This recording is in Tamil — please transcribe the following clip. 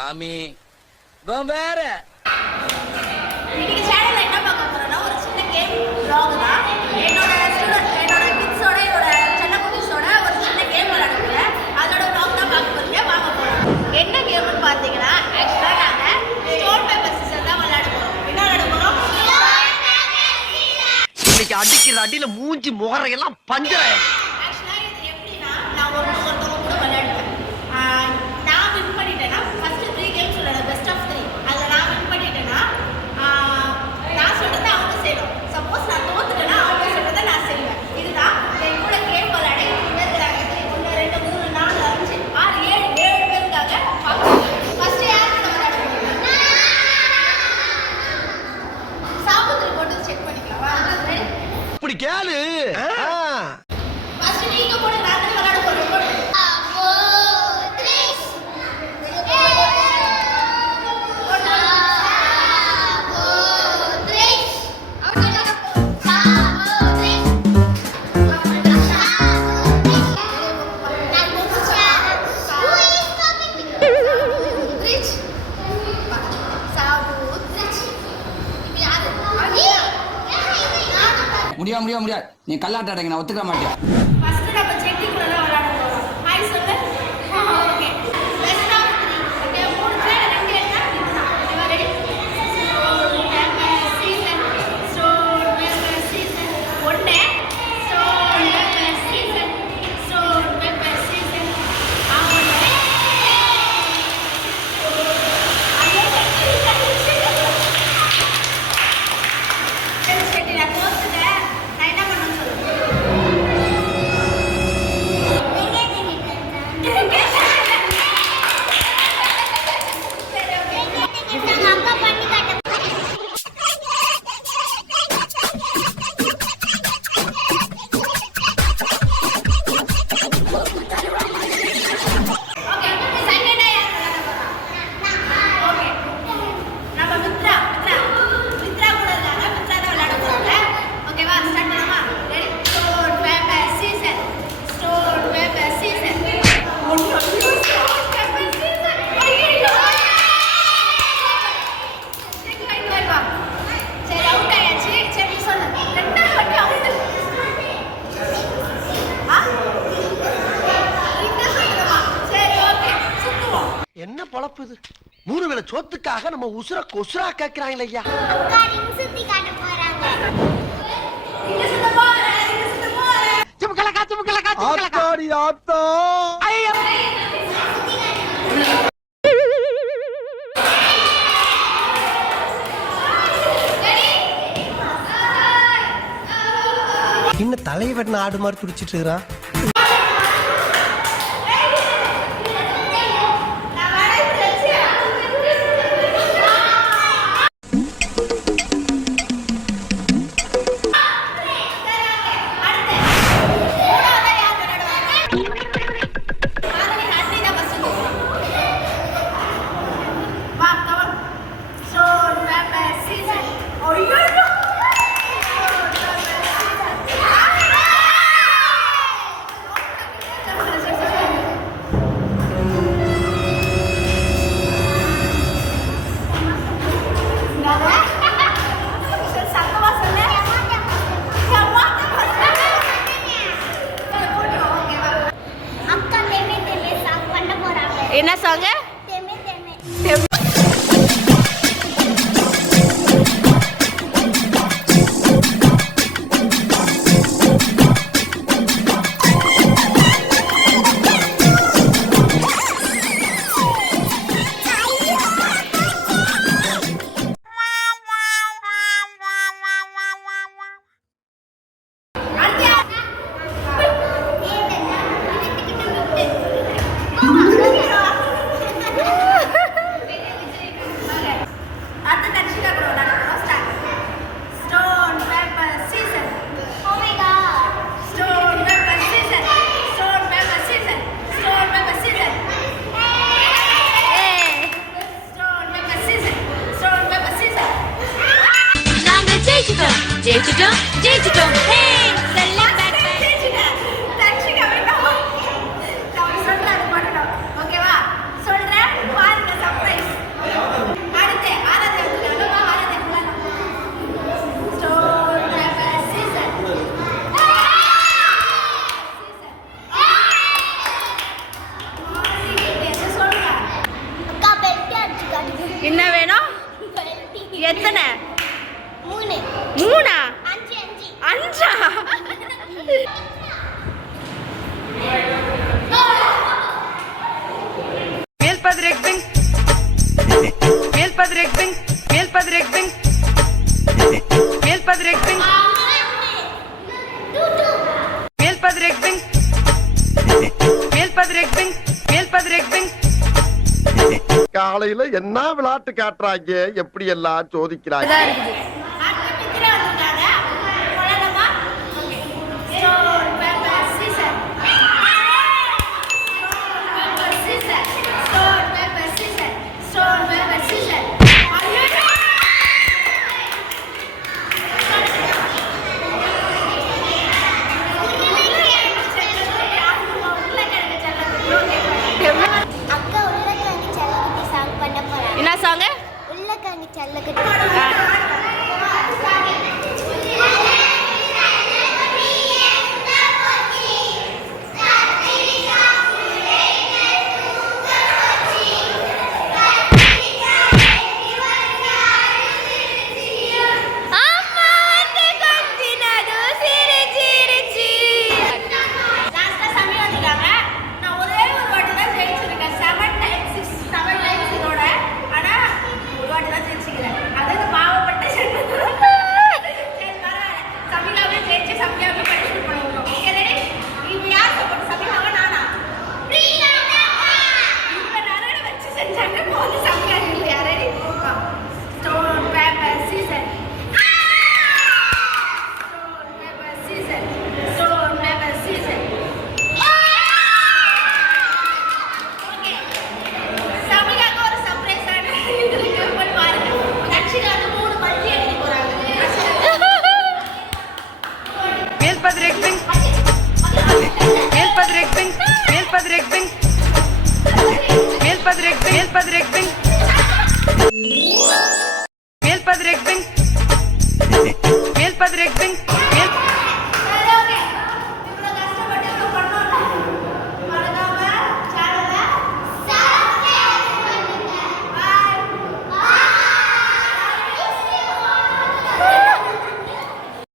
சாமி வேற இன்னைக்கு சேனல்ல என்ன பார்க்க போறோம்னா ஒரு சின்ன கேம் vlog தான். என்னோட கிட்ஸோட என்னோட சின்ன குட்டீஸோட ஒரு சின்ன கேம் விளையாடுங்க. அதோட vlog தான் பார்க்க போறீங்க. வாங்க போலாம். என்ன கேம்னு பாத்தீங்கன்னா ஆக்சுவலா நாங்க ஸ்டோன் பேப்பர் சிசர் தான் விளையாட போறோம். என்ன விளையாட போறோம்? இன்னைக்கு அடிக்கிற அடியில மூஞ்சி முகரையெல்லாம் பஞ்சர. ஆக்சுவலா இது எப்படின்னா நான் ஒருத்தவங்க கூட விளையாடுவேன். நான் வின் பண்ணிட்டேன்னா ஃபர்ஸ்ட் 3 கேம்ஸ் விளையாட பெஸ்ட் ஆஃப் 3. அதுல நான் வின் பண்ணிட்டேன்னா நான் சொல்றதை அவங்க செய்யணும். சப்போஸ் நான் தோத்துட்டேன்னா அவங்க சொல்றதை நான் செய்வேன். இதுதான் என் கூட கேம் விளையாட 2 பேர் 1 2 3 4 5 6 7 பேருக்காக ஃபர்ஸ்ட் யார் கூட விளையாட போறீங்க? சாபுத்திரி போட்டு செக் பண்ணிக்கலாம். இப்படி கேளு. ஃபர்ஸ்ட் நீங்க கூட நான் தான் விளையாட போறேன். முடியாது நீ கல்லாட்ட அடங்க நான் ஒத்துக்க மாட்டேன். ஃபர்ஸ்ட் நம்ம செட்டி கூட தான் விளையாட போறோம். ஹாய் சொல்லு. Okay best of 3. ஓகே 3 பேர் 2 எடுத்தா you ready? Stone paper scissor stone paper scissor 1 stone paper scissor stone paper scissor ஆவணே ஐயோ செட்டி நான் தோத்துட்டேன். நான் என்ன பண்ணணும் சொல்லு. என்ன பொழப்பு இது? 3 வேளை சோத்துக்காக நம்ம உசுர கொசுரா கேக்குறாங்க ஐயா. ஆத்தாடி ஆத்தா. இன்னும் தலையை வெட்டின ஆடு மாதிரி துடிச்சிட்டு இருக்கிறான். என்ன சாங்க? ஜெயிச்சிட்டோம். ஓகேவா சொல்றேன் பாருங்க. சர்ப்ரைஸ். எத்தனை? 3 3ஆ? 5 5ஆ? Meelpadrekbing. Meelpadrekbing. Meelpadrekbing. Meelpadrekbing. Meelpadrekbing. Meelpadrekbing. Meelpadrekbing. காலையில என்ன விளையாட்டு காட்டுறாங்க, எப்படி எல்லாம் சோதிக்கிறாங்க. அக்கா உள்ளக்காங்க செல்லக்குட்டி சாங் பண்ண போறாங்க. என்ன சாங்க? உள்ளக்காங்க செல்லக்குட்டி